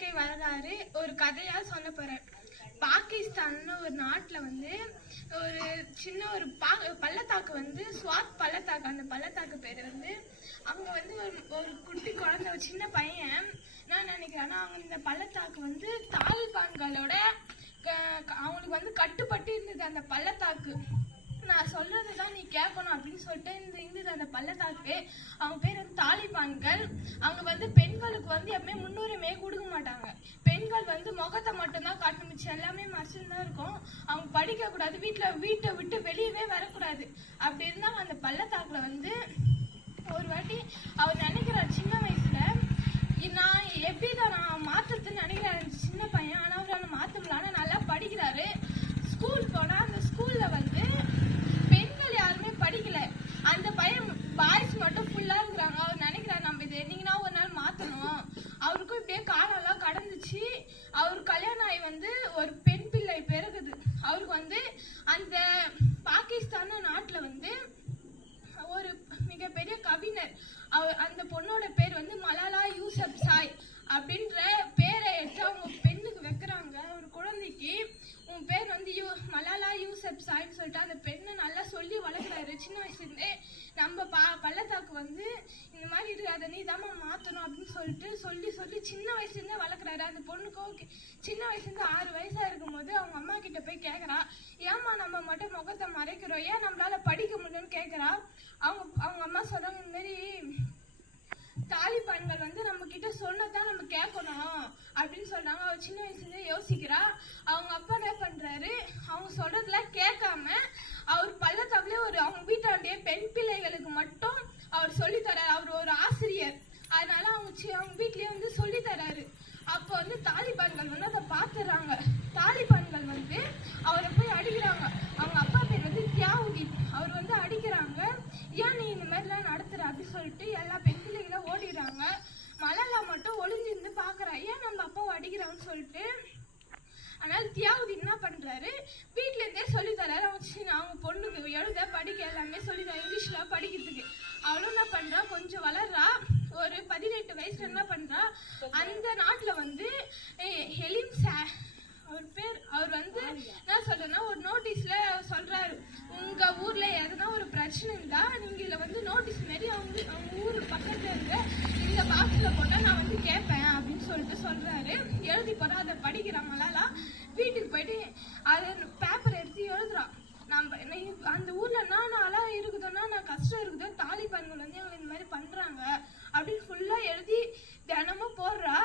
வாழ்க்கை வரலாறு ஒரு கதையா சொல்ல போறேன். பாகிஸ்தான்னு ஒரு நாட்டுல ஒரு சின்ன ஒரு பள்ளத்தாக்கு ஸ்வாத் பள்ளத்தாக்கு. அந்த பள்ளத்தாக்கு பேரு அவங்க ஒரு குட்டி குழந்தை, ஒரு சின்ன பையன் நான் நினைக்கிறேன்னா அவங்க இந்த பள்ளத்தாக்கு தாலிபான்களோட அவங்களுக்கு கட்டுப்பட்டு இருந்தது அந்த பள்ளத்தாக்கு. நான் சொல்றதுதான் நீ கேட்கணும் அப்படின்னு சொல்லிட்டு இருந்தது அந்த பள்ளத்தாக்கு. அவங்க பேர் தாலிபான்கள். அவங்க பெண்களுக்கு எப்பவுமே முன்னுரிமையே கொடுக்க மாட்டாங்க. பெண்கள் முகத்தை மட்டும்தான் காட்டணும், மிச்சம் எல்லாமே மறைச்சுதான் இருக்கும். அவங்க படிக்க கூடாது, வீட்டை விட்டு வெளியவே வரக்கூடாது. அப்படி இருந்தாலும் அந்த பள்ளத்தாக்குல ஒரு வாட்டி அவர் நினைக்கிறார் சின்ன வயசுல, நான் எப்படிதான் நான் மாற்றத்துன்னு நினைக்கிறாரு சின்ன பையன். ஆனா அவரால் மாத்த முடியல. ஆனா நல்லா படிக்கிறாரு. ஸ்கூல் போனா அந்த ஸ்கூல்ல பெண்கள் யாருமே படிக்கல. அந்த பையன் பாய்ஸ் மட்டும் ஃபுல்லா இருக்கிறாங்க. அவர் நினைக்கிறாரு நம்ம இது என்னைக்குன்னா ஒரு நாள் மாத்தணும். அவருக்கும் இப்படியே காலெல்லாம் கடந்துச்சு. அவரு கல்யாணம் ஆகி ஒரு பெண் பிள்ளை பிறகுது. அவருக்கு அந்த பாகிஸ்தான் நாட்டுல ஒரு மிகப்பெரிய கவிஞர். அந்த பொண்ணோட பேர் மலாலா யூசப்சாய் அப்படின்ற பேரை எடுத்து அவங்க பெண்ணுக்கு வைக்கிறாங்க. ஒரு குழந்தைக்கு உன் பேர் மலாலா யூசப்சாய்ன்னு சொல்லிட்டு அந்த பெண்ணை நல்லா சொல்லி வளர்க்குறாரு சின்ன வயசுல இருந்தே. நம்ம பள்ளத்தாக்கு இந்த மாதிரி இருக்கு, அதை நீ தாமா மாத்தணும் அப்படின்னு சொல்லிட்டு சொல்லி சொல்லி சின்ன வயசுல இருந்தே வளர்க்குறாரு. அந்த பொண்ணுக்கு சின்ன வயசுல இருந்து 6 வயசா இருக்கும் போது அவங்க அம்மா கிட்ட போய் கேக்குறா, ஏமா நம்ம மட்டும் முகத்தை மறைக்கிறோம், ஏன் நம்மளால படிக்க முடியும்னு கேக்குறா. அவங்க அம்மா சொல்றாங்க, இந்த மாதிரி தாலிபான்கள் நம்ம கிட்ட சொன்னதான் நம்ம கேட்கணும் அப்படின்னு சொல்றாங்க. அவ சின்ன வயசுல யோசிக்கிறா. அவங்க அப்பா என்ன பண்றாரு, அவங்க சொல்றதுல கேட்காம அவர் பள்ளத்தாக்குலயே அவங்க வீட்டாண்டிய பெண் பிள்ளைகளுக்கு மட்டும் அவர் சொல்லி தராரு. அவர் ஒரு ஆசிரியர், அதனால அவங்க வீட்லயே சொல்லி தராரு. அப்போ தாலிபான்கள் அதை பாத்துறாங்க. தாலிபான்கள் அவரை போய் அடிக்கிறாங்க. அவங்க அப்பா பேர் தியாவுதீன். அவர் அடிக்கிறாங்க. ஏன் நீ இந்த மாதிரிலாம் நடத்துற அப்படின்னு சொல்லிட்டு எல்லா பெண் பிள்ளைகளும் ஓடிடுறாங்க. மலாலா மட்டும் ஒளிஞ்சிருந்து பாக்குறா, ஏன் நம்ம அப்பாவை அடிக்கிறான்னு சொல்லிட்டு. அதனால தியாவுதீன் என்ன பண்றாரு, வீட்டுல இருந்தே சொல்லி தராரு. அவங்க பொண்ணுக்கு எழுத படிக்க எல்லாமே சொல்லி தர, இங்கிலீஷ்ல படிக்கிறதுக்கு. அவளும் என்ன பண்றா, கொஞ்சம் வளர்றா. ஒரு 18 வயசுல என்ன பண்றா, அந்த நாட்டுல ஹெலிம் அவர் பேர், அவர் என்ன சொல்றேன்னா ஒரு நோட்டீஸ்ல சொல்றாரு, உங்க ஊர்ல எதுனா ஒரு பிரச்சனை இருந்தா நீங்க இதுல நோட்டீஸ் மாரி அவங்க ஊர் பக்கத்துல இருக்க இந்த பாக்ஸ்ல போட்டா நான் கேட்பேன் அப்படின்னு சொல்லிட்டு சொல்றாரு. எழுதி போறா. அதை படிக்கிறான் மலாலா. வீட்டுக்கு போயிட்டு அதை பேப்பர் எடுத்து எழுதுறான். நம்ம அந்த ஊர்ல நாளா இருக்குதோன்னா நான் கஷ்டம் இருக்குதோ, தாலிபான்கள் எங்களை இந்த மாதிரி பண்றாங்க அப்படின்னு ஃபுல்லா எழுதி தினமும் போடுறா.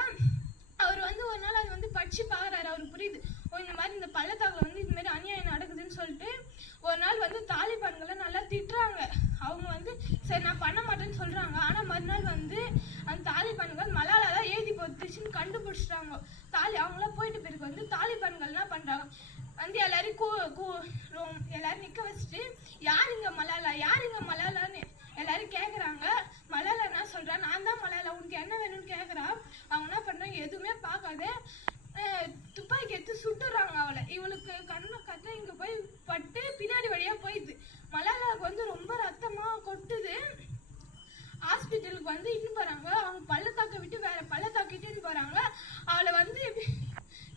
அவர் ஒரு நாள் அது படிச்சு பாக்குறாரு. அவருக்கு புரியுது, இந்த மாதிரி இந்த பள்ளத்தாக்குல இது மாதிரி அநியாயம் நடக்குதுன்னு சொல்லிட்டு. ஒரு நாள் தாலிபான்களை நல்லா திட்டுறாங்க. அவங்க சரி நான் பண்ண மாட்டேன்னு சொல்றாங்க. ஆனா மறுநாள் அந்த தாலிபான்கள் மலாலா தான் எழுதி போட்டுச்சுன்னு கண்டுபிடிச்சிட்டாங்க. அவங்களாம் போயிட்டு பிறகு தாலிபான்கள் என்ன பண்றாங்க, எல்லாரும் நிக்க வச்சுட்டு யாருங்க மலாலா, யாருங்க மலாலான்னு எல்லாரும் கேக்குறாங்க. மலாலா என்ன சொல்றா, நான் தான் மலாலா, உனக்கு என்ன வேணும்னு கேக்குறா. அவங்க என்ன பண்றாங்க, எதுவுமே பார்க்காத துப்பாக்கி எடுத்து சுட்டுறாங்க அவளை. இவளுக்கு கண்ணை கட்ட இங்க போய் பட்டு பின்னாடி வழியா போயிடுது. மலாலாவுக்கு ரொம்ப ரத்தமா கொட்டுது. ஹாஸ்பிட்டலுக்கு இன்னும் போறாங்க. அவங்க பள்ளத்தாக்க விட்டு வேற பள்ளத்தாக்கிட்டு போறாங்க. அவளை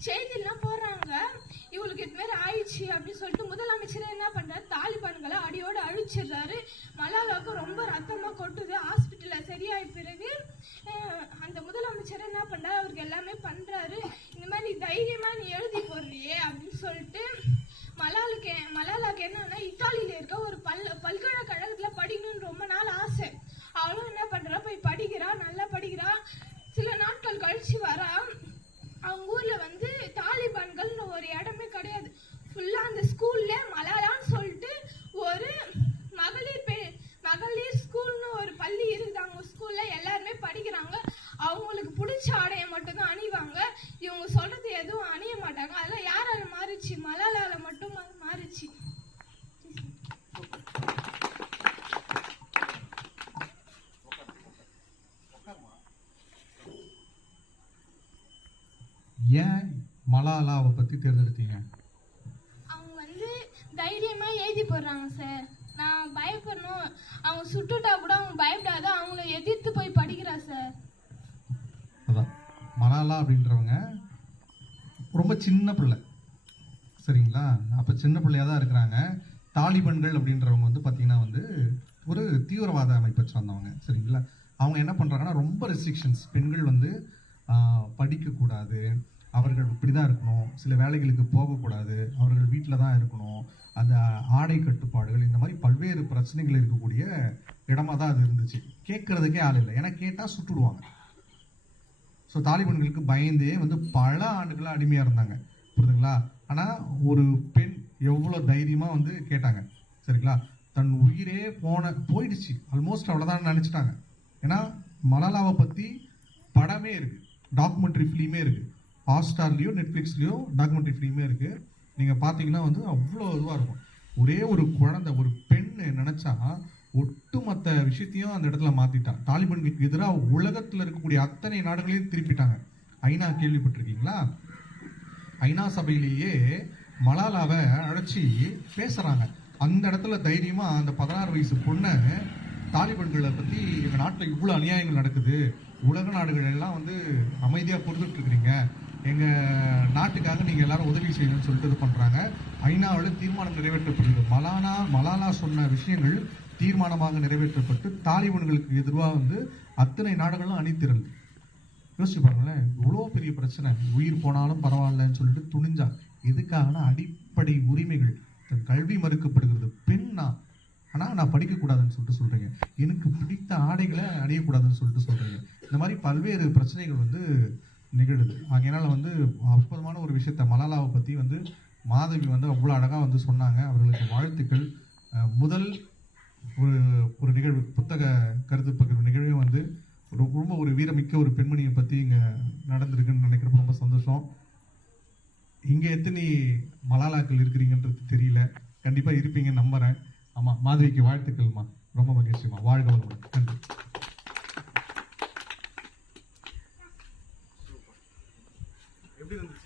செய்திலாம் போடுறாங்க, இவளுக்கு இது மாதிரி ஆயிடுச்சு அப்படின்னு சொல்லிட்டு. முதலமைச்சர் என்ன பண்றாரு, தாலிபான்களை அடியோட அழிச்சிடுறாரு. மலாலாவுக்கு ரொம்ப ரத்தமா கொட்டுது. ஹாஸ்பிட்டல்ல சரியாய் பிறகு அந்த முதலமைச்சர் என்ன பண்றாரு, அவருக்கு எல்லாமே பண்றாரு. இந்த மாதிரி தைரியமா நீ எழுதி போடுறியே அப்படின்னு சொல்லிட்டு. மலாலாக்கு என்னன்னா இத்தாலியில இருக்க ஒரு பல்கலைக்கழகத்துல படிக்கணும்னு ரொம்ப நாள் ஆசை. அவளும் என்ன பண்றா, போய் படிக்கிறா, நல்லா படிக்கிறா. சில நாட்கள் கழிச்சு வரா. அவங்க ஊர்ல தாலிபான்கள்னு ஒரு இடமே கிடையாது. ஃபுல்லா அந்த ஸ்கூல்ல மலாலான்னு சொல்லிட்டு ஒரு மகளிர் ஸ்கூல்னு ஒரு பள்ளி இருக்குது. அவங்க ஸ்கூல்ல எல்லாருமே படிக்கிறாங்க. அவங்களுக்கு பிடிச்ச ஆடையை மட்டும்தான் அணிவாங்க. இவங்க சொல்றது எதுவும் அணிய மாட்டாங்க. அதெல்லாம் யாரால மாறிச்சு, மலாலால மட்டும் மாறிச்சு. ஏன் மலாலாவை பத்தி தேர்ந்தெடுத்தீங்க? அவங்க தைரியமா எழுதி போடுறாங்க சார். நான் பயப்படணும், அவங்க சுட்டுட்டா கூட அவங்க பயப்படாத, அவங்கள எதிர்த்து போய் படிக்கிறா சார். அதான் மலாலா அப்படின்றவங்க ரொம்ப சின்ன பிள்ளை, சரிங்களா? அப்போ சின்ன பிள்ளையாக தான் இருக்கிறாங்க. தாலிபன்கள் அப்படின்றவங்க வந்து பார்த்திங்கன்னா வந்து ஒரு தீவிரவாத அமைப்பை சார்ந்தவங்க, சரிங்களா? அவங்க என்ன பண்ணுறாங்கன்னா ரொம்ப ரெஸ்ட்ரிக்ஷன்ஸ், பெண்கள் வந்து படிக்கக்கூடாது, அவர்கள் இப்படி தான் இருக்கணும், சில வேலைகளுக்கு போகக்கூடாது, அவர்கள் வீட்டில் தான் இருக்கணும், அந்த ஆடை கட்டுப்பாடுகள், இந்த மாதிரி பல்வேறு பிரச்சனைகள் இருக்கக்கூடிய இடமா தான் அது இருந்துச்சு. கேட்கறதுக்கே ஆள் இல்லை, ஏன்னா கேட்டால் சுட்டுடுவாங்க. ஸோ தாலிபன்களுக்கு பயந்தே வந்து பல ஆண்டுகளாக அடிமையாக இருந்தாங்க, புரியுதுங்களா? ஆனால் ஒரு பெண் எவ்வளோ தைரியமாக வந்து கேட்டாங்க, சரிங்களா? தன் உயிரே போயிடுச்சு, ஆல்மோஸ்ட் அவ்வளோதான் நினச்சிட்டாங்க. ஏன்னா மலாலாவை பற்றி படமே இருக்குது, டாக்குமெண்ட்ரி ஃபிலிமே இருக்குது, ஹாட்ஸ்டார்லேயோ நெட்ஃப்ளிக்ஸ்லேயோ டாக்குமெண்ட்ரி ஃபிலிமே இருக்குது. நீங்கள் பார்த்தீங்கன்னா வந்து அவ்வளோ இதுவாக இருக்கும். ஒரே ஒரு குழந்தை, ஒரு பெண் நினச்சா ஒட்டுமொத்த விஷயத்தையும் அந்த இடத்துல மாற்றிட்டான். தாலிபன்களுக்கு எதிராக உலகத்தில் இருக்கக்கூடிய அத்தனை நாடுகளையும் திருப்பிட்டாங்க. ஐநா கேள்விப்பட்டிருக்கீங்களா? ஐநா சபையிலேயே மலாலாவை அழைச்சி பேசுகிறாங்க. அந்த இடத்துல தைரியமாக அந்த 16 வயசு பொண்ணை தாலிபன்களை பற்றி எங்கள் நாட்டில் இவ்வளோ அநியாயங்கள் நடக்குது, உலக நாடுகள் எல்லாம் வந்து அமைதியாக பொறுத்துட்டு இருக்கிறீங்க, எங்கள் நாட்டுக்காக நீங்கள் எல்லாரும் உதவி செய்யணும்னு சொல்லிட்டு இது பண்ணுறாங்க. ஐநாவில் தீர்மானம் நிறைவேற்றப்படுது. மலாலா சொன்ன விஷயங்கள் தீர்மானமாக நிறைவேற்றப்பட்டு தாலிபன்களுக்கு எதிராக வந்து அத்தனை நாடுகளும் அணிதிரள். யோசிச்சு பாருங்களேன், இவ்வளோ பெரிய பிரச்சனை, உயிர் போனாலும் பரவாயில்லன்னு சொல்லிட்டு துணிஞ்சா. எதுக்காகனா அடிப்படை உரிமைகள், தன் கல்வி மறுக்கப்படுகிறது. பெண்ணா ஆனால் நான் படிக்கக்கூடாதுன்னு சொல்லிட்டு சொல்கிறீங்க, எனக்கு பிடித்த ஆடைகளை அணியக்கூடாதுன்னு சொல்லிட்டு சொல்கிறீங்க. இந்த மாதிரி பல்வேறு பிரச்சனைகள் வந்து நிகழுது. ஆகையினால வந்து அற்புதமான ஒரு விஷயத்த மலாலாவை பற்றி வந்து மாதவி வந்து அவ்வளோ அழகாக வந்து சொன்னாங்க. அவர்களுக்கு வாழ்த்துக்கள். முதல் ஒரு நிகழ்வு, புத்தக கருத்து பகிர்வு நிகழ்வே வந்து ரொம்ப ஒரு வீரமிக்க ஒரு பெண்மணியை பற்றி இங்கே நடந்திருக்குன்னு நினைக்கிறப்ப ரொம்ப சந்தோஷம். இங்கே எத்தனை மலாலாக்கள் இருக்கிறீங்கன்றது தெரியல, கண்டிப்பாக இருப்பீங்கன்னு நம்புகிறேன். ஆமாம், மாதவிக்கு வாழ்த்துக்கள்மா, ரொம்ப மகிழ்ச்சிமா, வாழ்க வளமுடன். நன்றி. எப்படி இருந்துச்சு?